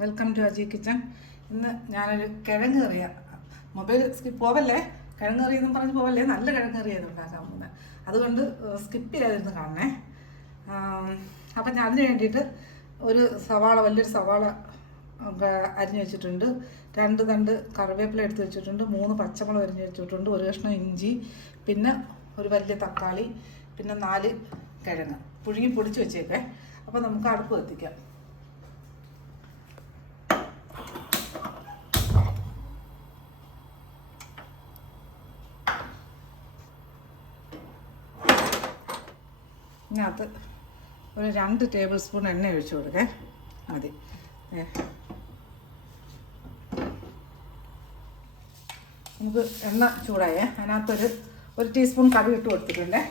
Welcome to Aji kitchen ഇന്ന് ഞാനൊരു കിഴങ്ങ് കറിയ മൊബൈൽ സ്കിപ്പ് പോവല്ലേ? കിഴങ്ങ് കറി എന്നും പറഞ്ഞ് പോവല്ലേ? നല്ല കിഴങ്ങ് കറിയായിരുന്നു ഉണ്ടാക്കാൻ പോകുന്നത് അതുകൊണ്ട് സ്കിപ്പ് ചെയ്യാതിരുന്ന് കാണണേ. അപ്പം ഞാൻ അതിന് വേണ്ടിയിട്ട് ഒരു സവാള വലിയൊരു സവാള അരിഞ്ഞു വെച്ചിട്ടുണ്ട്. രണ്ട് തണ്ട് കറിവേപ്പില എടുത്ത് വെച്ചിട്ടുണ്ട്. മൂന്ന് പച്ചമുളക് അരിഞ്ഞു വെച്ചിട്ടുണ്ട്. ഒരു കഷ്ണം ഇഞ്ചി പിന്നെ ഒരു വലിയ തക്കാളി പിന്നെ നാല് കിഴങ്ങ്. പുഴുങ്ങി പൊടിച്ച് വെച്ചേക്കേ. അപ്പോൾ നമുക്ക് അടുപ്പ് കത്തിക്കാം. ഇതിനകത്ത് ഒരു രണ്ട് ടേബിൾ സ്പൂൺ എണ്ണ ഒഴിച്ചു കൊടുക്കേ. മതി. നമുക്ക് എണ്ണ ചൂടായേ. അതിനകത്തൊരു ഒരു ടീസ്പൂൺ കറി ഇട്ട് കൊടുത്തിട്ടുണ്ടേ.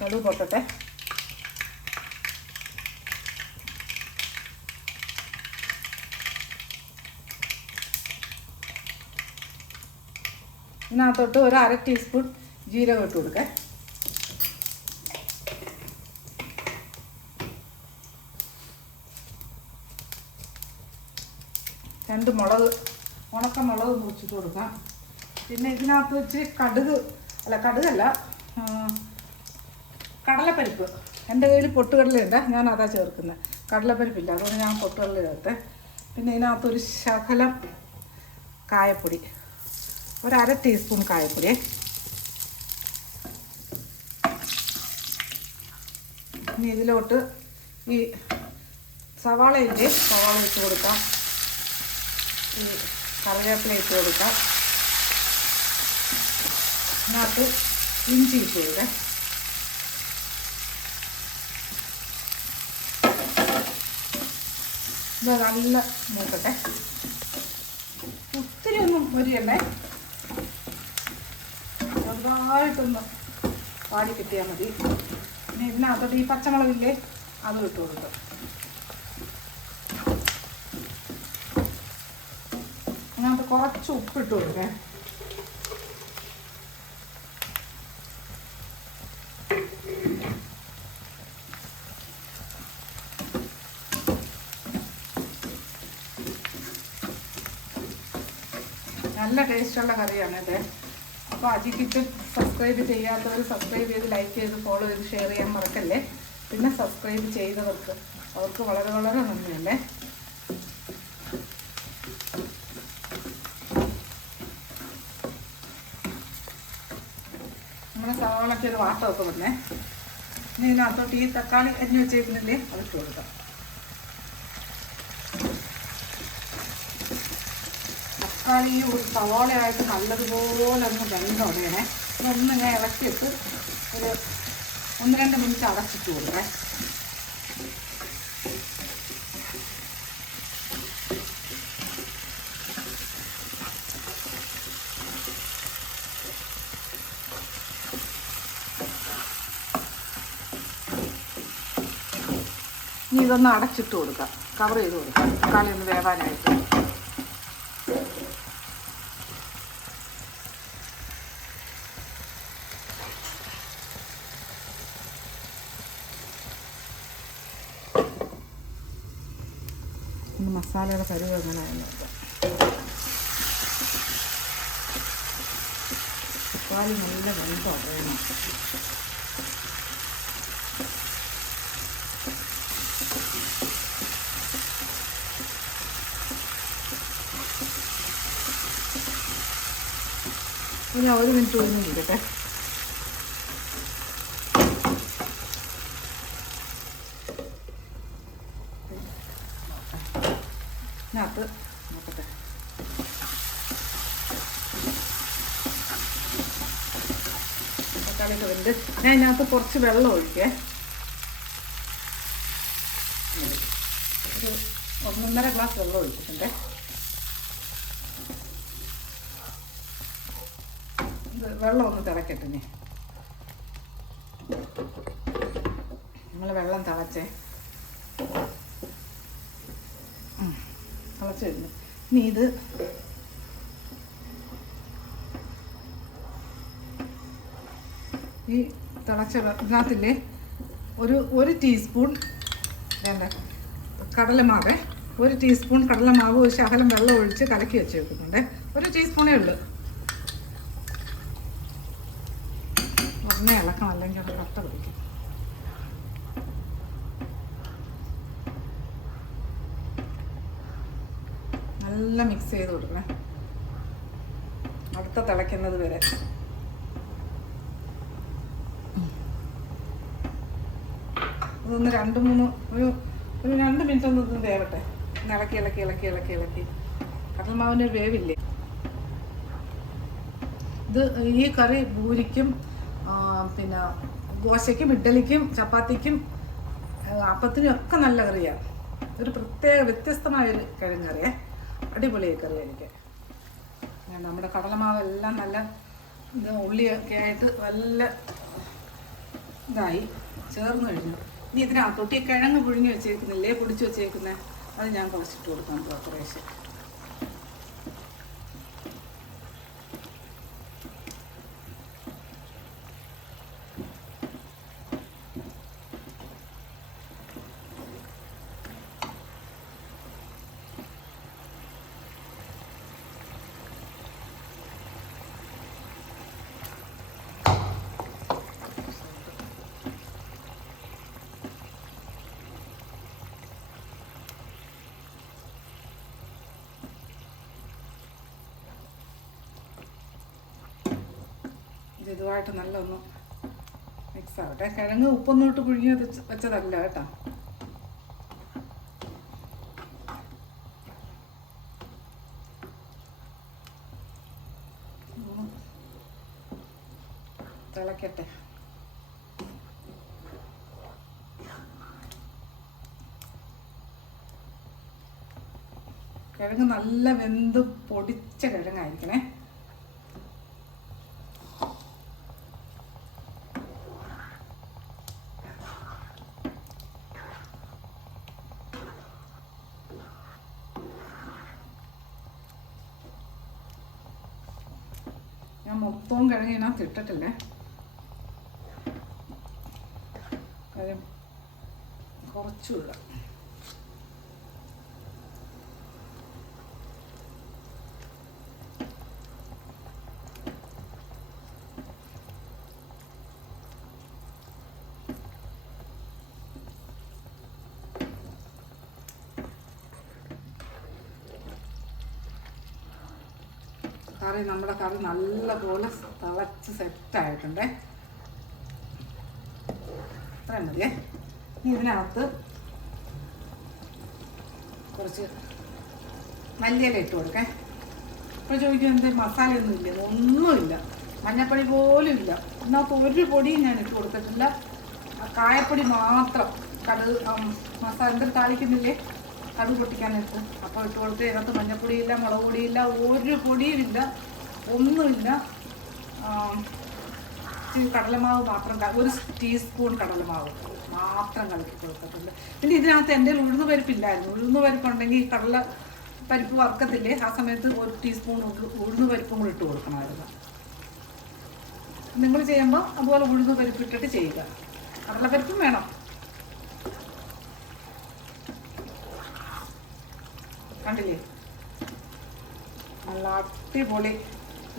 കടുക് പൊട്ടട്ടെ. ഇതിനകത്തോട്ട് ഒരു അര ടീസ്പൂൺ ജീരകം ഇട്ട് കൊടുക്കേ. രണ്ട് മുളക് ഉണക്ക മുളക് മുറിച്ചിട്ട് കൊടുക്കാം. പിന്നെ ഇതിനകത്ത് വെച്ച് കടുക് അല്ല കടുകല്ല കടലപ്പരിപ്പ്. എന്റെ കയ്യിൽ പൊട്ടുകടലുണ്ട് ഞാൻ അതാ ചേർക്കുന്നത് കടലപ്പരിപ്പില്ല അതുകൊണ്ട് ഞാൻ പൊട്ടുകടല ചേർത്തേ. പിന്നെ ഇതിനകത്തൊരു ശകലം കായപ്പൊടി. ഒരു അര ടീസ്പൂൺ കായപ്പൊടി ഇനി ഇതിലോട്ട് ഈ സവാളയില്ലേ സവാള ഇട്ട് കൊടുക്കാം. ഈ കറിവേപ്പില ഇട്ട് കൊടുക്കാം. അതിനകത്ത് ഇഞ്ചി ഇട്ട് കൊടുക്കാം. നല്ല മൂക്കട്ടെ. ഒത്തിരി ഒന്നും പൊരിയല്ലേ ചെറുതായിട്ടൊന്ന് വാടി കിട്ടിയാൽ മതി. പിന്നെ ഇതിനകത്തോട്ട് ഈ പച്ചമുളകില്ലേ അതും ഇട്ട് കൊടുക്കും. അതിനകത്ത് കുറച്ച് ഉപ്പ് ഇട്ട് കൊടുക്കേ. നല്ല ടേസ്റ്റുള്ള കറിയാണ് ഇത്. അപ്പോൾ അജി സബ്സ്ക്രൈബ് ചെയ്യാത്തവർ സബ്സ്ക്രൈബ് ചെയ്ത് ലൈക്ക് ചെയ്ത് ഫോളോ ചെയ്ത് ഷെയർ ചെയ്യാൻ മറക്കല്ലേ? പിന്നെ സബ്സ്ക്രൈബ് ചെയ്തവർക്ക് അവർക്ക് വളരെ വളരെ നന്ദിയല്ലേ? നമ്മുടെ സവാളൊക്കെ ഒരു വാട്ടമൊക്കെ വന്നേ. ഇനി ഇതിനകത്തോട്ട് ഈ തക്കാളി അരിഞ്ഞ് വെച്ചേക്കുന്നില്ലേ? അതൊക്കെ കൊടുക്കാം. തക്കാളി ഒരു സവാളയായിട്ട് നല്ലതുപോലെ ഒന്ന് വെന്തോടയണേ ഒന്ന് ഇങ്ങനെ ഇളക്കിയിട്ട് ഒരു ഒന്ന് രണ്ട് മിനിറ്റ് അടച്ചിട്ട് കൊടുക്കേ ഇനി ഇതൊന്ന് അടച്ചിട്ട് കൊടുക്കാം. കവർ ചെയ്ത് കൊടുക്കാം. തക്കാളി ഒന്ന് വേവാനായിട്ട്. മസാലയുടെ കരുവ് എങ്ങനെയാണെന്ന് തക്കാളി നല്ല വെന്തോ വേണം ഒരു മിനിറ്റ് ഒന്നും ഇരിക്കട്ടെ ഇതിനകത്ത് തക്കാളിയൊക്കെ വെന്ത് ഞാൻ ഇതിനകത്ത് കുറച്ച് വെള്ളം ഒഴിക്കേ. ഒരു ഒന്നൊന്നര ഗ്ലാസ് വെള്ളം ഒഴിച്ചിട്ടുണ്ട്. വെള്ളം ഒന്ന് തിളക്കട്ടെ നമ്മൾ വെള്ളം തിളച്ചു. തിളച്ച് വരുന്നു. ഇനി ഈ തിളച്ച ഇതിനകത്തില്ലേ ഒരു ഒരു ടീസ്പൂൺ വേണ്ട. കടലമാവ്. ഒരു ടീസ്പൂൺ കടലമാവ് ഒരു ശകലം വെള്ളം ഒഴിച്ച് കലക്കി വെച്ച് വെക്കുന്നുണ്ട് ഒരു ടീസ്പൂണേ ഉള്ളൂ. ഉടനെ ഇളക്കണം അല്ലെങ്കിൽ അത് കട്ട പിടിക്കും. നല്ല മിക്സ് ചെയ്ത് കൊടുക്കണേ. അടുത്ത തിളയ്ക്കുന്നത് വരെ. അതൊന്ന് രണ്ട് മൂന്ന് ഒരു ഒരു രണ്ട് മിനിറ്റ് ഒന്ന് ഇതൊന്ന് വേവട്ടെ. ഇളക്കി ഇളക്കി ഇളക്കി ഇളക്കി ഇളക്കി. കടൽമാവിന് ഒരു വേവില്ലേ? ഇത് ഈ കറി പൂരിക്കും പിന്നെ ദോശയ്ക്കും ഇഡ്ഡലിക്കും ചപ്പാത്തിക്കും അപ്പത്തിനും ഒക്കെ നല്ല കറിയാണ് ഒരു പ്രത്യേക വ്യത്യസ്തമായൊരു കിഴങ്ങ് കറിയേ അടിപൊളി കറി എനിക്ക് നമ്മുടെ കടലമാവെല്ലാം നല്ല ഉള്ളിയൊക്കെ ആയിട്ട് നല്ല ഇതായി ചേർന്ന് കഴിഞ്ഞു. ഇനി ഇതിനകത്തൊട്ടി കിഴങ്ങ് പുഴുങ്ങി വെച്ചേക്കുന്നില്ലേ പൊടിച്ച് വെച്ചേക്കുന്നത് അത് ഞാൻ കുറച്ചിട്ട് കൊടുക്കാം കുറേശ്ശെ ഇത് ഇതുമായിട്ട് നല്ല ഒന്ന് മിക്സ് ആവട്ടെ. കിഴങ്ങ് ഉപ്പൊന്നും ഇട്ട് പുഴുങ്ങി വെച്ച് വെച്ചതല്ല കേട്ടോ. തിളക്കട്ടെ. കിഴങ്ങ് നല്ല വെന്ത് പൊടിച്ച കിഴങ്ങായിരിക്കണേ ഞാൻ മൊത്തവും കിഴങ്ങ് ഇതിനകത്ത് ഇട്ടിട്ടില്ലേ? കുറച്ചുള്ള. കറി നമ്മുടെ കറി നല്ലപോലെ തിളച്ച് സെറ്റായിട്ടുണ്ടേ അത്രയും മതിയേ ഇനി ഇതിനകത്ത് കുറച്ച് മല്ലിയില ഇട്ട് കൊടുക്കേ. ഇപ്പോൾ ചോദിക്കും എന്ത് മസാലയൊന്നും ഇല്ല ഒന്നുമില്ല മഞ്ഞപ്പൊടി പോലും ഇല്ല. ഇതിനകത്ത് ഒരു പൊടിയും ഞാൻ ഇട്ട് കൊടുത്തിട്ടില്ല. ആ കായപ്പൊടി മാത്രം കടു മസാല എന്തൊരു താളിക്കുന്നില്ലേ? കടുക് പൊട്ടിക്കാനായിട്ട്. അപ്പോൾ ഇട്ട് കൊടുത്ത് ഇതിനകത്ത് മഞ്ഞപ്പൊടിയില്ല മുളക് പൊടിയില്ല ഒരു പൊടിയുമില്ല ഒന്നുമില്ല. കടലമാവ് മാത്രം ഒരു ടീസ്പൂൺ കടലമാവ് മാത്രം കലക്കി കൊടുത്തിട്ടുണ്ട്. പിന്നെ ഇതിനകത്ത് എന്റെ ഉഴുന്ന് പരിപ്പില്ലായിരുന്നു. ഉഴുന്ന് പരിപ്പുണ്ടെങ്കിൽ കടല പരിപ്പ് വറക്കത്തില്ലേ ആ സമയത്ത് ഒരു ടീസ്പൂൺ ഉഴുന്ന് പരിപ്പും കൂടി ഇട്ട് കൊടുക്കണമായിരുന്നു. നിങ്ങൾ ചെയ്യുമ്പോൾ അതുപോലെ ഉഴുന്ന് പരിപ്പ് ഇട്ടിട്ട് ചെയ്യുക. കടലപ്പരിപ്പും വേണം. കണ്ടില്ലേ? നല്ല അടിപൊളി.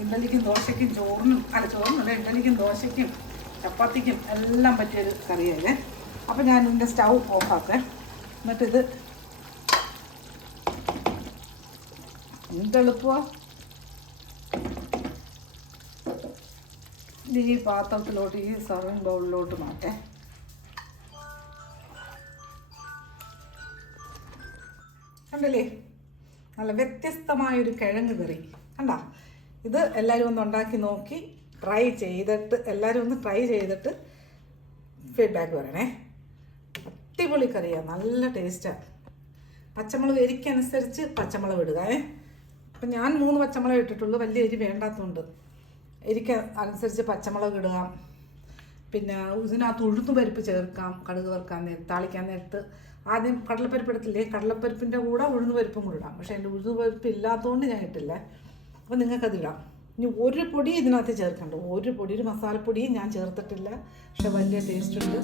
ഇഡലിക്കും ദോശയ്ക്കും ചോറിനും അല്ല ചോറിനല്ല ഇഡലിക്കും ദോശയ്ക്കും ചപ്പാത്തിക്കും എല്ലാം പറ്റിയൊരു കറിയല്ലേ അപ്പം ഞാൻ ഇതിന്റെ സ്റ്റൗ ഓഫാക്കേ എന്നിട്ടിത് എന്തെളുപ്പമാണ് ഈ പാത്രത്തിലോട്ട് ഈ സർവിങ് ബൗളിലോട്ട് മാറ്റേ. കണ്ടില്ലേ? നല്ല വ്യത്യസ്തമായൊരു കിഴങ്ങ് കറി. കണ്ട? ഇത് എല്ലാവരും ഒന്ന് ഉണ്ടാക്കി നോക്കി ട്രൈ ചെയ്തിട്ട് എല്ലാവരും ഒന്ന് ട്രൈ ചെയ്തിട്ട് ഫീഡ്ബാക്ക് പറയണേ. അടിപൊളി കറിയാണ് നല്ല ടേസ്റ്റാണ് പച്ചമുളക് എരിക്കനുസരിച്ച് പച്ചമുളക് ഇടുക ഏ? അപ്പം ഞാൻ മൂന്ന് പച്ചമുളക് ഇട്ടിട്ടുള്ളൂ വലിയ എരി വേണ്ടാത്തതുകൊണ്ട് എരിക്ക അനുസരിച്ച് പച്ചമുളക് ഇടുക. പിന്നെ ഇതിനകത്ത് ഉഴുന്നു പരിപ്പ് ചേർക്കാം കടുക് വറുക്കാൻ നേരത്ത് താളിക്കാൻ നേരത്ത് ആദ്യം കടലപ്പരിപ്പ് എടുത്തില്ലേ കടലപ്പരിപ്പിന്റെ കൂടെ ഉഴുന്ന് പരിപ്പും കൂടെ ഇടാം. പക്ഷേ എന്റെ ഉഴുന്ന് പരിപ്പ് ഇല്ലാത്തതുകൊണ്ട് ഞാൻ ഇട്ടില്ല. അപ്പോൾ നിങ്ങൾക്കത് ഇടാം. ഇനി ഒരു പൊടി ഇതിനകത്ത് ചേർക്കണ്ട. ഒരു പൊടി ഒരു മസാലപ്പൊടിയും ഞാൻ ചേർത്തിട്ടില്ല. പക്ഷെ വലിയ ടേസ്റ്റ് ഉണ്ട്.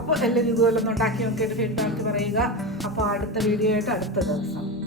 അപ്പോൾ എല്ലാം ഇതുപോലെ ഒന്ന് ഉണ്ടാക്കി നോക്കിയിട്ട് ഫീഡ്ബാക്ക് പറയുക. അപ്പോൾ അടുത്ത വീഡിയോ ആയിട്ട് അടുത്ത ദിവസം.